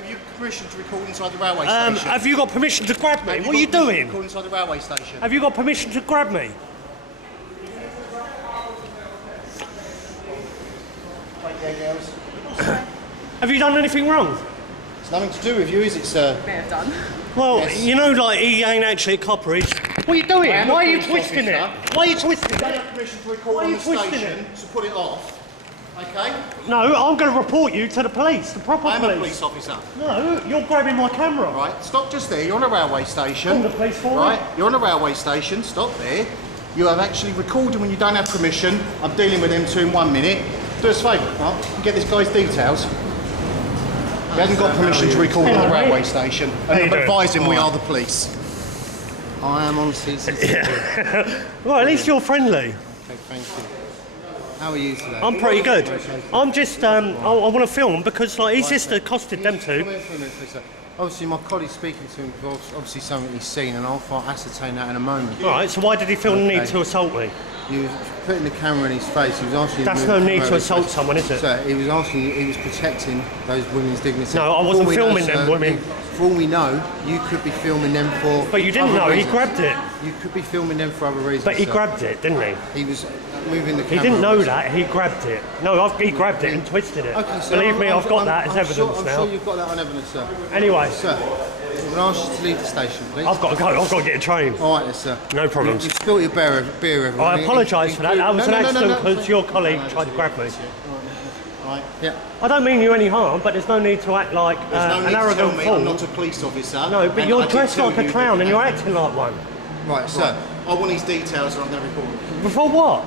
Have you permission to record inside the railway station? Have you got permission to grab me? What are you doing? Record inside the railway station. Have you got permission to grab me? Have you done anything wrong? It's nothing to do with you, is it, sir? May have done. Well, Yes. you know, like, he ain't actually a copper. What are you doing? Why are you twisting it? Why are you twisting You don't it? have permission to record on the station, so put it off. Okay? No, I'm going to report you to the police, the proper I'm police. a police officer. No, you're grabbing my camera. Right, stop just there. You're on a railway station. On the police for Right, you're on a railway station. Stop there. You have actually recorded when you don't have permission. I'm dealing with them two in 1 minute. Do us a favour, Mark. You get this guy's details. He hasn't got permission to record on the railway station. And I'm advising we are the police. I am on CCTV. Well, at least you're friendly. Okay, thank you. How are you today? I'm pretty good. I'm just, I want to film because, like, his sister accosted them two. Come here for a minute, please, sir. Obviously, my colleague's speaking to him because obviously something he's seen, and I'll ascertain that in a moment. All right, so why did he feel the need to assault me? He was putting the camera in his face. He was asking. That's no need to assault someone, is it? Sir, he was asking. He was protecting those women's dignity. No, I wasn't filming them women. For all we know, you could be filming them for. But you didn't know. He grabbed it. You could be filming them for other reasons. But he sir. grabbed it, didn't he? He was moving the He camera. didn't know that. He grabbed it. No, he grabbed it and twisted it. Okay, sir. Believe me, I've got that as evidence I'm now. sure you've got that on evidence, sir. Anyway, Sir, I'm going to ask you to leave the station, please. I've got to go. I've got to get a train. All right, then, sir. No problems. You spilled your beer everywhere. I apologise for that. That was an accident because your colleague No, tried to grab me. Right. Yeah. I don't mean you any harm, but there's no need to act like There's no an need to arrogant tell me fool. I'm not a police officer. No, but and you're I did dressed tell like a you clown that- and you're acting like one. Right, sir. I want his details or I'm going to report him. Before what?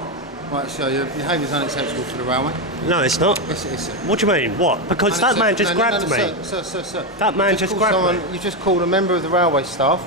Right, sir, your behaviour is unacceptable for the railway. No, it's not. Yes, it is, sir. What do you mean? What? Because that man just grabbed me. Sir. That man just grabbed me. You just called a member of the railway staff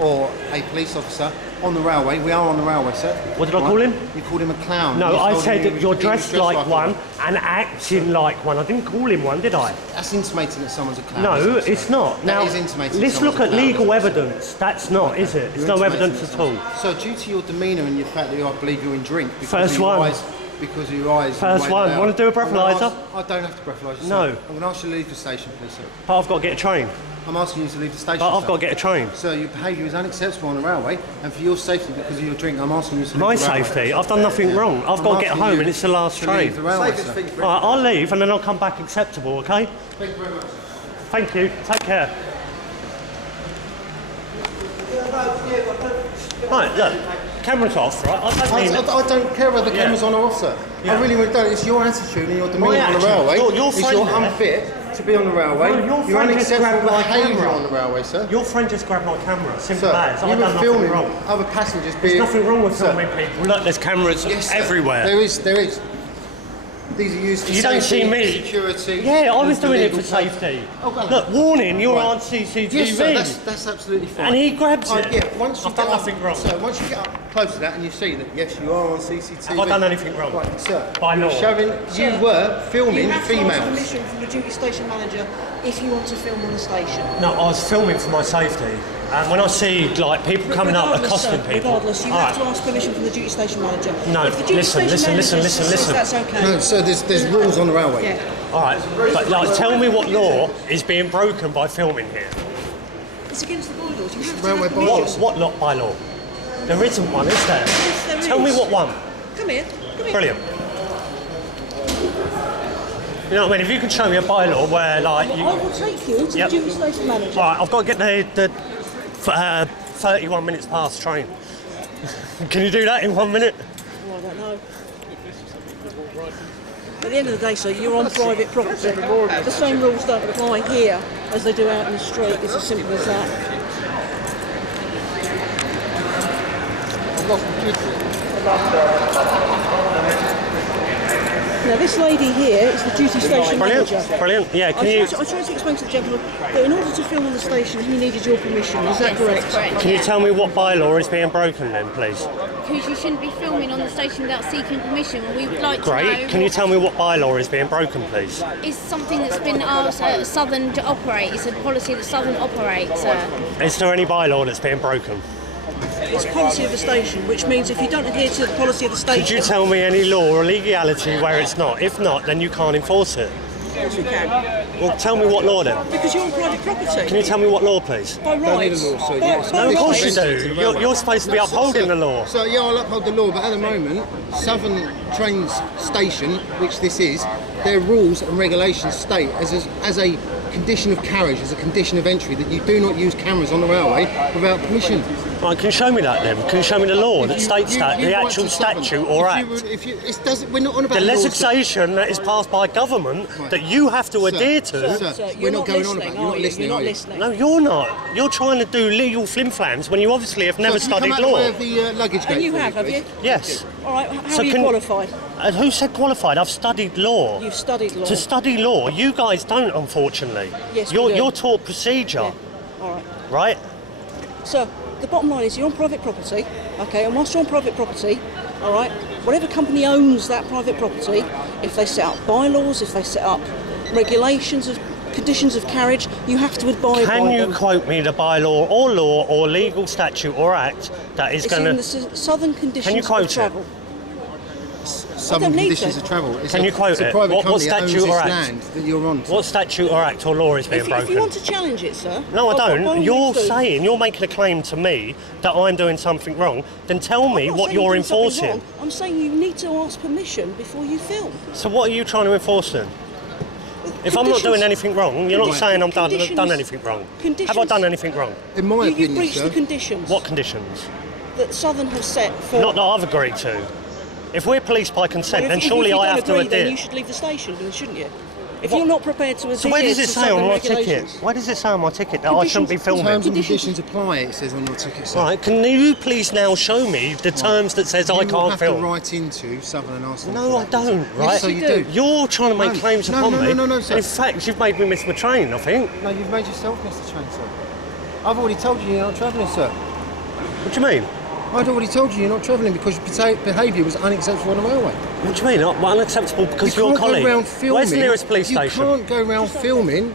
or a police officer on the railway. We are on the railway, sir. What did I call him? You called him a clown. No, You I told said him that he you're was dressed like one one. and acting like one. I didn't call him one, did I? That's intimating that someone's a clown. No, isn't it, sir? it's not. That Now, is intimating let's someone's look a at clown, legal isn't it? evidence. That's not, is it? There's You're no intimating evidence at that all. So, due to your demeanour and your fact that I believe you're in drink, because First of your one. eyes, because of your eyes. First one. Want to do a breathalyser? I don't have to breathalyser. No. Sir. I'm going to ask you to leave the station, please, sir. But I've got to get a train. I'm asking you to leave the station. But I've sir. got to get a train. Sir, your behaviour is unacceptable on the railway, and for your safety, because of your drink, I'm asking you to leave My the railway. safety? I've done nothing wrong. I've I'm got to get asking home you and it's the last to train. leave the railway, sir. All right, I'll leave and then I'll come back acceptable, okay? Thank you very much. Thank you. Take care. Right, look. Camera's off, right? I don't care whether the Yeah. camera's on or off, sir. Yeah. I really don't. It's your attitude and your demeanour on the attitude? railway. Your It's friend you're there. unfit to be on the railway. No, your You're friend just unacceptable grabbed my behaviour camera. on the railway, sir. Your friend just grabbed my camera. Simple Sir, as. you I've were done nothing filming wrong. other passengers There's being... nothing wrong with Sir, filming people. Look, there's cameras Yes, sir. everywhere. There is. These are used for You don't safety, see me. security. Yeah, I was and doing it legal for safety. Oh, go on. Look, warning, you're Right. on CCTV. Yes, sir, that's absolutely fine. And he grabs it. Yeah, once you I've get done up, nothing wrong. So once you get up close to that and you see that, yes, you are on CCTV. Have I done anything wrong? Right, sir. By law. You were filming You have to ask females. permission from the duty station manager if you want to film on the station. No, I was filming for my safety. And when I see like people coming up Regardless, accosting sir, people, regardless, you all have right. to ask permission from the duty station manager. No, if the duty listen, station listen, manager listen, says listen. That's okay. No, sir, there's rules on the railway. Yeah. All right, but like, tell me what law is being broken by filming here? It's against the bylaws. You have to railway have bylaws. permission. What lot by law? There isn't one, is there? Yes, there Tell me is. what one. Come here. Come here. Brilliant. You know what I mean? If you can show me a bylaw where like you... I will take you to Yep. the duty station manager. All right, I've got to get the 31 minutes past train. Can you do that in 1 minute? Oh, I don't know. At the end of the day, sir, you're on private property. The same rules don't apply here as they do out in the street. It's as simple as that. Now, this lady here is the duty station manager. Brilliant, brilliant. Yeah, can you... I tried to explain to the gentleman that in order to film on the station, he needed your permission. Is that correct? Can you tell me what bylaw is being broken then, please? Because you shouldn't be filming on the station without seeking permission. We would like to Great. know Can you tell me what bylaw is being broken, please? is something that's been asked Southern to operate. It's a policy that Southern operates. Is there any bylaw that's being broken? It's policy of the station, which means if you don't adhere to the policy of the station... Could you tell me any law or legality where it's not? If not, then you can't enforce it. Of course we can. Well, tell me what law then. Because you're on private property. Can you tell me what law, please? By rights. Don't need a law, sir. By- Yes. by No, of course you rights. do. You're supposed to be upholding the law. So yeah, I'll uphold the law, but at the moment, Southern Train Station, which this is, their rules and regulations state as a condition of carriage, as a condition of entry, that you do not use cameras on the railway without permission. Right, can you show me that then? Can you show me the law that states that, the write actual to Southern. statute or act? We're not on about The law, sir. legislation that is passed by government that you have to adhere to. Sir, You're we're not going on listening, about. You're not are you? listening, You're are not you? listening. No, you're not. You're trying to do legal flim-flams when you obviously have never Sir, can studied you come out law. the way of the luggage gate And you for me, have please? you? Yes. All right, how So are you can- qualified? Who said qualified? I've studied law. You've studied law. To study law, you guys don't, unfortunately. Yes, we you're do. you're taught procedure, All right. right? So, the bottom line is you're on private property, okay, and whilst you're on private property, all right, whatever company owns that private property, if they set up bylaws, if they set up regulations of conditions of carriage, you have to abide by Can you them. quote me the bylaw or law or legal statute or act that is It's going in the to... Southern Conditions quote of it? Travel. Southern don't need conditions to. of travel. It's Can you quote it's a it? private What company that statute owns or this act? land that you're on. What statute or act or law is being If broken? you want to challenge it, sir. No, I by all don't. means You're do. saying, you're making a claim to me that I'm doing something wrong. Then tell me I'm not what saying you're doing something enforcing. wrong. I'm saying you need to ask permission before you film. So what are you trying to enforce then? If I'm not Conditions- doing anything wrong, you're not Conditions- saying I've done conditions- anything wrong. Have I conditions- done anything wrong? In my You've opinion, breached sir, the conditions What conditions? that Southern have set for... Not that I've agreed to. If we're policed by consent, Well, then if surely you I don't have to agree, then adhere. you should leave the station, then shouldn't you? If What- you're not prepared to adhere So where does it to say on Southern my ticket? regulations- Where does it say on my ticket that I shouldn't be Conditions- filming? terms and Conditions- conditions apply, it says on your ticket, sir. Right, can you please now show me the terms that says I You will can't have film? to write into Southern and ask them No, for I that. don't, right? Yes, so you do. You're trying to make No, claims no, upon no, me. no, sir. And in fact, you've made me miss my train, I think. No, you've made yourself miss the train, sir. I've already told you you're not travelling, sir. What do you mean? I'd already told you you're not travelling because your behaviour was unacceptable on the railway. What do you mean? Well, unacceptable because You your can't colleague. go around filming. Where's the nearest police station? You can't go around filming.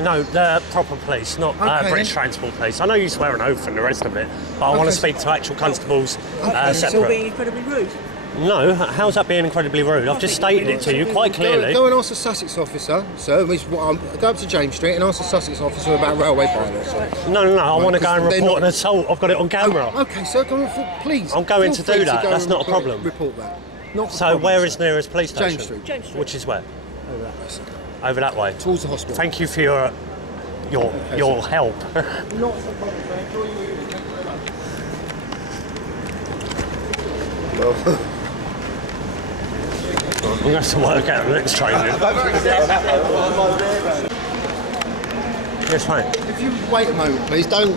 No, the proper police, not Okay, British then. Transport Police. I know you swear an oath and the rest of it, but I want to Okay. speak to actual constables Okay, Still separate. being incredibly rude. No, how's that being incredibly rude? I've just stated it to you quite clearly. Go and ask the Sussex officer, sir. Go up to James Street and ask the Sussex officer about railway bylaws. Sir. No, I want to go and because they're report not- an assault. I've got it on camera. Okay, sir, go and please. I'm going feel to free do that. go That's and not a report- problem. Report that. Not a So problem, where sir. is nearest police station? James Street. James Street. Which is where? Over that way, sir. Over that way. Towards the hospital. Thank you for your help. Not I'm going to have to work out the next train. Yes, mate. If you wait a moment, please, don't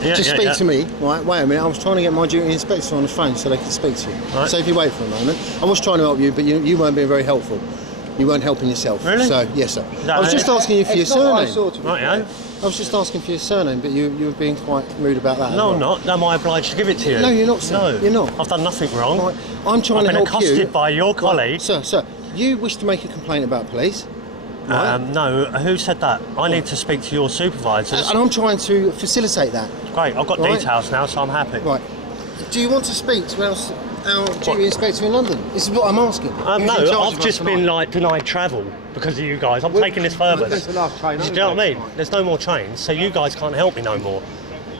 just speak to me. Right, wait a minute. I was trying to get my duty inspector on the phone so they could speak to you. Right. So if you wait for a moment, I was trying to help you, but you weren't being very helpful. You weren't helping yourself. Really? So yes, sir. that I was it? just asking you for your surname. Right, yeah. I was just asking for your surname, but you were being quite rude about that. No, as I'm well. not. Am I obliged to give it to you? No, you're not, sir. No, You're not. I've done nothing wrong. Right, I'm trying I've to been help you. accosted by your colleague. Sir, you wish to make a complaint about police. Right? No, who said that? I need to speak to your supervisors. And I'm trying to facilitate that. Great, I've got Right. details now, so I'm happy. Right. Do you want to speak to our duty inspector in London? This is what I'm asking. Who's in charge No, of I've us just been tonight? denied travel because of you guys. I'm taking this further. That's the last train, Do you isn't know it? what I mean? There's no more trains, so you guys can't help me no more.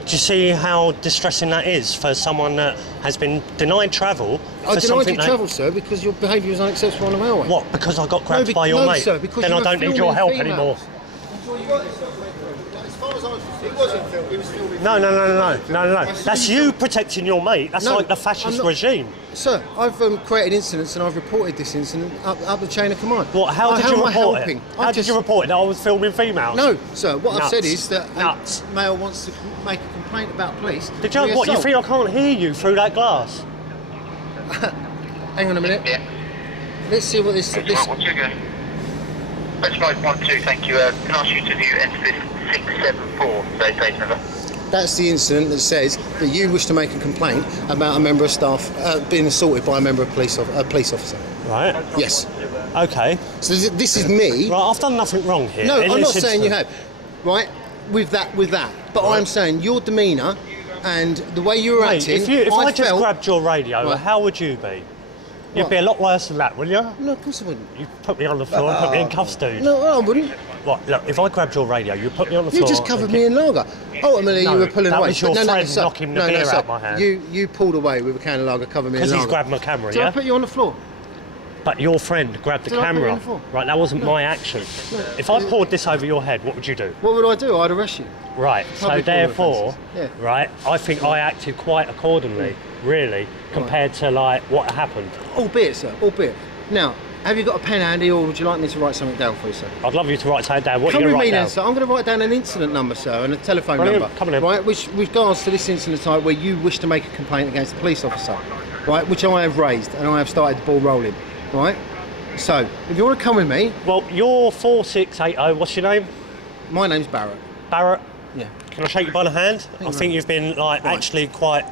Do you see how distressing that is for someone that has been denied travel? I for denied something you that- travel, sir, because your behaviour was unacceptable on the railway. What? Because I got grabbed No, by your no, mate? sir, because then you I were don't need filming your help females. anymore. As far as I was, it wasn't filmed. It was filming. No. That's you protecting your mate. That's No, like the I'm fascist not- regime. Sir, I've created incidents and I've reported this incident up the chain of command. What? How did you am I report helping? it? How did you report it? That I was filming females? No, sir. What I've Nuts. said is that Nuts. a male wants to make a complaint about police. Did you? What? You assault. think I can't hear you through that glass? Hang on a minute. Yeah. Let's see what this. Right, what's your go? Specialised 1-2, thank you. Can I ask you to view N674, today's date number? That's the incident that says that you wish to make a complaint about a member of staff being assaulted by a member of a police officer. Right. Yes. Okay. So this is me. Right. I've done nothing wrong here. No, in I'm not this saying you instance. have. Right. With that. But Right. I'm saying your demeanour and the way you were Mate, acting. if I just felt, grabbed your radio, Right. how would you be? You'd be a lot worse than that, wouldn't you? No, of course I wouldn't. You'd put me on the floor and put me in cuffs, dude. No, I wouldn't. What? Look, if I grabbed your radio, you'd put me on the floor. You just covered me in lager. Ultimately, No, you were pulling that away. was your But friend sir. knocking the beer sir. out my hand. You pulled away with a can of lager, covered me in Because lager. he's grabbed my camera, Did I yeah? put you on the floor? But your friend grabbed the Did I put you camera. on the floor? Right, that wasn't my action. If I poured this over your head, what would you do? What would I do? I'd arrest you. Right, so Public order therefore, offences. Yeah. right, I think I acted quite accordingly, really, compared to like what happened. Albeit, sir, albeit. Now, have you got a pen handy, or would you like me to write something down for you, sir? I'd love you to write something down. What Come are you with going me to write then, down? sir. I'm going to write down an incident number, sir, and a telephone Brilliant. number. Come on in. Right, which regards to this incident type where you wish to make a complaint against the police officer, right, which I have raised, and I have started the ball rolling, right? So, if you want to come with me, Well, you're 4680. What's your name? my name's Barrett. Barrett. Yeah. Can I shake you by the hand? I think you've been like actually quite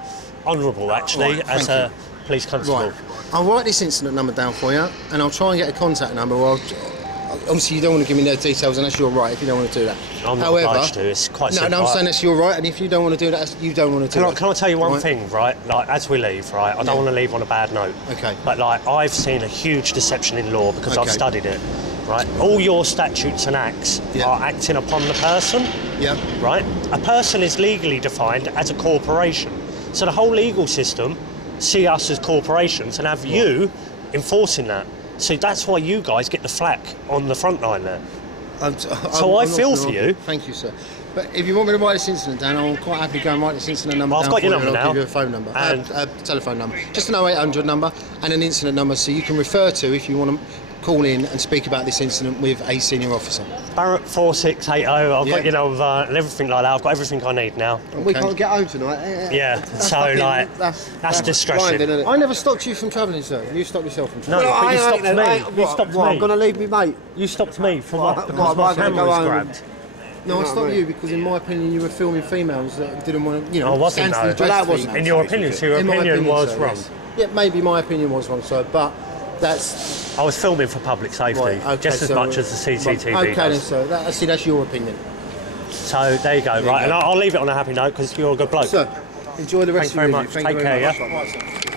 honourable, actually, Right, as thank a police constable. Right. I'll write this incident number down for you, and I'll try and get a contact number. Or obviously, you don't want to give me no details, and that's your right if you don't want to do that. I'm not obliged to. It's quite no, simple. no, I'm saying that's your right, and if you don't want to do that, you don't want to do it. Can I tell you one Right. thing, right? Like, as we leave, right, I don't want to leave on a bad note. Okay. But, like, I've seen a huge deception in law because I've Okay. studied it, right? All your statutes and acts Yeah. are acting upon the person, Yeah. right? A person is legally defined as a corporation. So the whole legal system see us as corporations and have you enforcing that. So that's why you guys get the flack on the front line there. I'm I not feel gonna for argue. you. Thank you, sir. But if you want me to write this incident down, I'm quite happy to go and write this incident number Well, I've down got your for you, number and I'll now. give you a phone number, And- a telephone number. Just an 0800 number and an incident number, so you can refer to if you want to call in and speak about this incident with a senior officer. Barrett 4680, I've Yeah. got your number and everything like that. I've got everything I need now. We can't get home tonight. Yeah, so like, that's distressing. blinding, isn't it? I never stopped you from travelling, sir. You stopped yourself from No, travelling. but you I stopped ain't- me. I ain't- You what, stopped what, me. I'm going to leave me, mate. You stopped me for what? What, Because am I my gonna camera go was home? grabbed. No, I know stopped what I you because, in my opinion, you were filming females that didn't want to, I wasn't, scantily no. dressed Well, that wasn't- females. In your opinion, so your In my opinion was sir, wrong. yes. Yeah, maybe my opinion was wrong, sir, but that's... I was filming for public safety, Right, okay, just as so- much as the CCTV Okay then, does. sir. That's your opinion. So there you go, right? you And go. I'll leave it on a happy note because you're a good bloke. Sir, enjoy the rest Thanks very of your much. evening. Thank Take you very care, much. yeah? Right, sir.